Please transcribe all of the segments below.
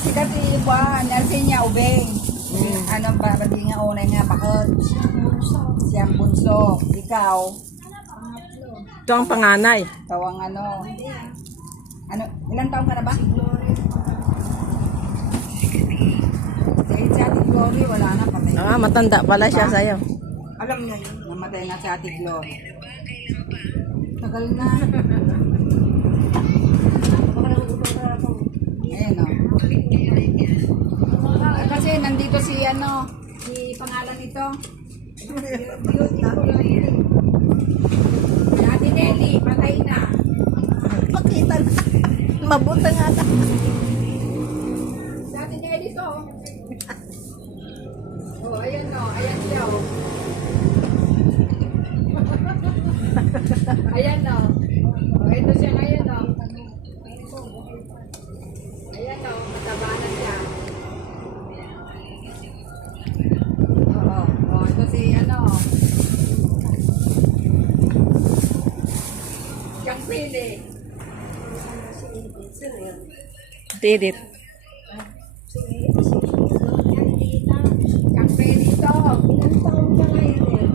Sikat si Buwan, narsin niya ubeng. Anong babagi nga unay nga bakit? Siyang bunso. Ikaw, Ito ang panganay. tawang ano. Ilang taon ka na ba? Si Ate Glory, wala na patay. Ah, matanda pala siya sa'yo. Alam niya yun, namatay na si Ate Glory. Tagal na. Ayan o. Kasi nandito si pangalan nito. Ate Nelly, patay na. Pakita na. Mabuta nga na. Si Ate Nelly to. Oh, ayan o, ayan siya o. Ayan o. Oh, ito siya ngayon o. Ayan o, mataba na siya. Oo, oh, ito si Siyang pili. Tidit. Siyang pili to. Ilang taon ka ngayon eh?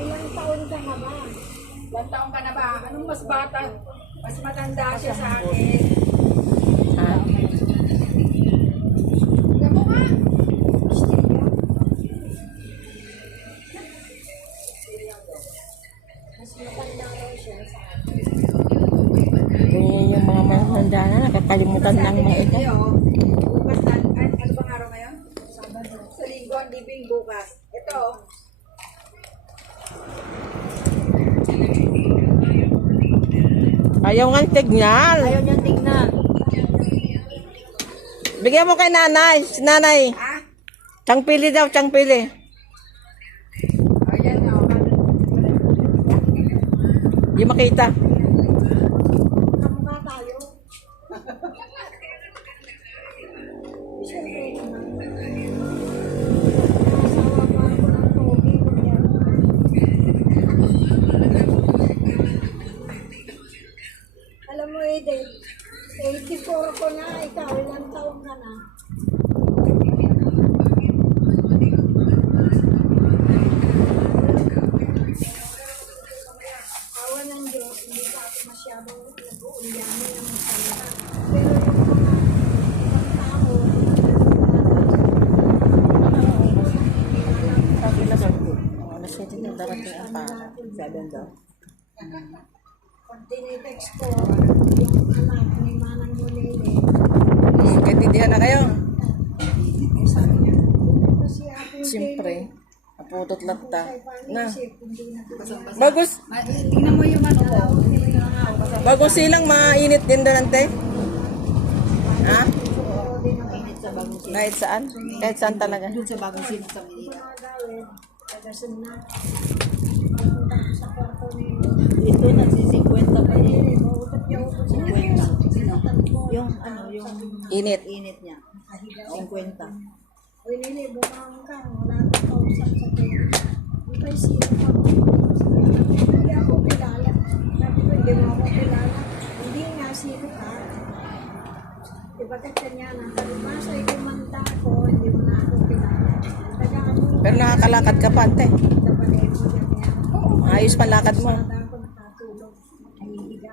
Ilang taon ka na ba? Ilang taon ka na ba? Anong mas bata? Mas matanda siya sa akin. Ah. Alam mo nga? Mas matanda raw siya sa akin. Ganyan yung mga matanda na nakakalimutan ng mga ito. Bukas na, ano bang araw ngayon? Sabado. Sa linggo, ang libing bukas. Ito. Ayaw nga tignan. Ayaw niya tingnan. Bigyan mo kay nanay. Si nanay. Ha? Tsangpili daw, tsangpili. Ayan o. Di makita. Kamukha tayo. Siyempre naman. Nasawa ko ako ng pogi. Alam mo, Ede, 84 ko na. Ikaw, ilang taon ka na? Awa ng Diyos, hindi ka ako masyadong nag-uulyanin ng salita. Pero yung mga ibang tao, Sabi na sabi ko. Alas 7 na darating ang para. Sabihan daw. pag tinitext ko, yung anak ni Manang Monele, Kaintindihan na kayo. sabi niya, kasi ating Siyempre. Naputot latta. Na. hindi na Bagus. Tingnan mo yung ano ko. Bagus silang mainit din doon ante. Ha? Init sa bagong sino. Kahit saan? Kahit saan talaga. Doon sa bagong sino sa Manila. gawin, tagasin na. Pagpunta ko sa kwarto ni Ito, nagsi-50 pa Monele, mautot niya utot sa 50. Sino? yung Yung Init. init niya. 50. Uy, Nili, bumang ka. Wala kang kausap sa kanya. Ikaw, sino ka? Hindi ako kilala. Sabi ko, hindi mo ako kilala. Hindi nga, sino ka? Diba kasi niya na, sabi ba sa'yo kumanta ako, hindi mo na ako kilala. Tagaan mo. Pero nakakalakad ka pa ante. Dabalin mo niya niya. Ayos pa lakad mo. Sada ako nakatulog. Nahihiga.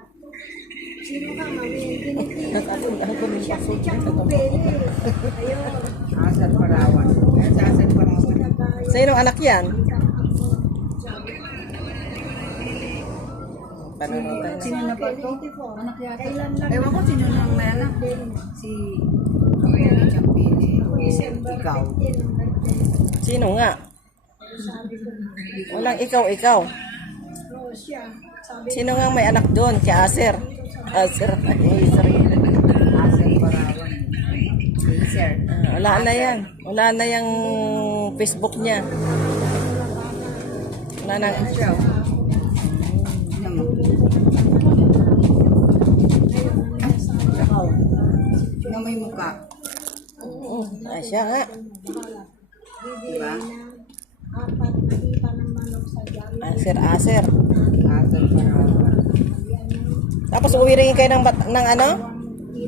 Sino ka, mami? Tinitili. Siya si Chang Pele. Ayun. Asan Parawan. Ayan sa Asan Parawan. Sino anak yan? Panunutan Sino na. na ba ito? Anak yata. Kailan lang? Ewan ko sino nang may anak. Si Champini o ikaw. Sino nga? Sabi ko na. Walang ikaw. Oo, siya. Sabi Sino nga may anak doon? Si Aser. Aser. Aser. Asan Parawan. Sir. Wala na yan. Wala na yung Facebook niya. Wala na. Siya. Tingnan mo. Ikaw. Tingnan mo yung mukha. Siya nga. Diba? apat na ipa ng manok sa Jollibee. Aser. Asan Parawan. Yan ang Tapos uwi rin kayo ng ano?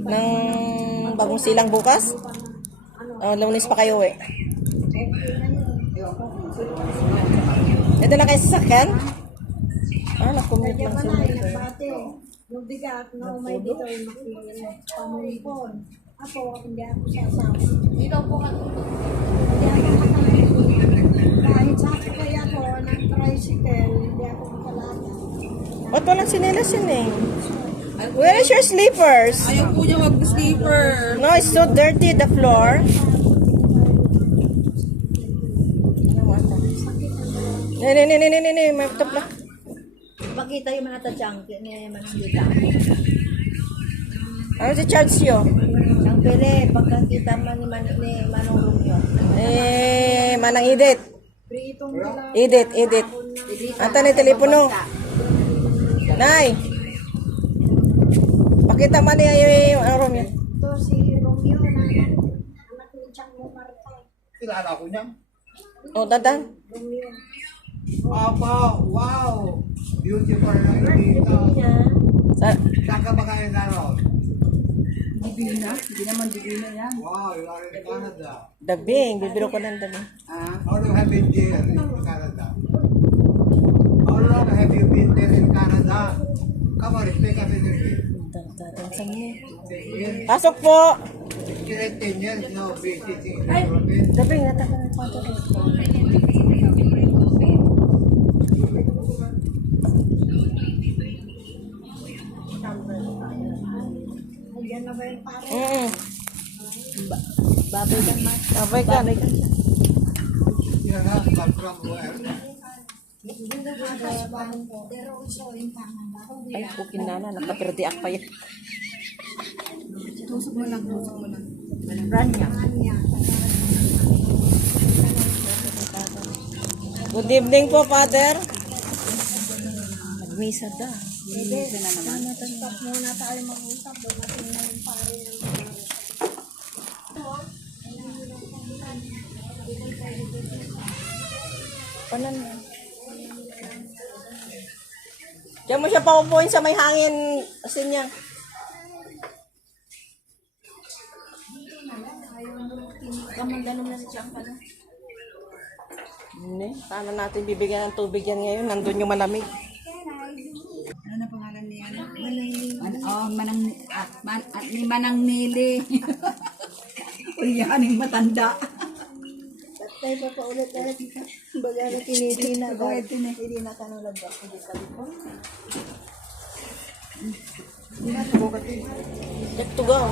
Ng Bagong Silang bukas? Lunes pa kayo eh. Ito na kayo sa sasakyan? Nakumute lang Kaya sila. pa na, nagbate. Yung bigat na umay dito ay pamumpon. Ako, hindi ako sasama. Dito po ka. Hindi ako makakain. Kahit sa ako kaya ko ng tricycle, hindi ako makalata. Ba't walang sinelas yun eh? Where is your slippers? Ayaw po niya wag sleeper. No, it's so dirty, the floor. Nee, may top na. Makita yung mga tadyang, ni Manangita. Ano si charge yun? Ang pere, pagkakita man ni Manong Rumyo. Manang edit. Pritong nila. Edit. Anta ni telepono. Nay. Pakita man niya yung room niya. Ito si Romeo na anak ni Chang Marta. Kilala ko niya. Oh, dadan. Romeo. Papa, wow! Beautiful na dito. Sa Saan ka ba kayo naroon? Divina. Hindi naman divina yan. Wow, you are in Canada. dabing, bibiro ko ng dabing. How long have you been there in Canada? How long have you been there in Canada? Come on, speak up in English. Pasok po. It's 10 years now visiting the province. Dabing, natakot ng kwanto. Ayan na ba yung pare? Baboy ka man. Baboy ka. You have come from where? Pero also yung Canada. Ay, pukin na. Nakapirdiak pa yan. Tusok mo lang. Ranya. Kanya. Good evening po, Father. Nagmisa da. Stop muna tayo mag-usap. Doon natin na yung pare ng mga Panan mo. Diyan mo siya paupuin sa may hangin asin niya. Kamandanom na si Chang pala. Hindi. Paano natin bibigyan ng tubig yan ngayon? Nandun yung malamig. Ano na pangalan niya? Ni Manang Nili. Ulyanin matanda. Tayo pa paulit-ulit. Baga na tiniti na. Hindi na ka nung labas. Hindi ka dito. Get to go.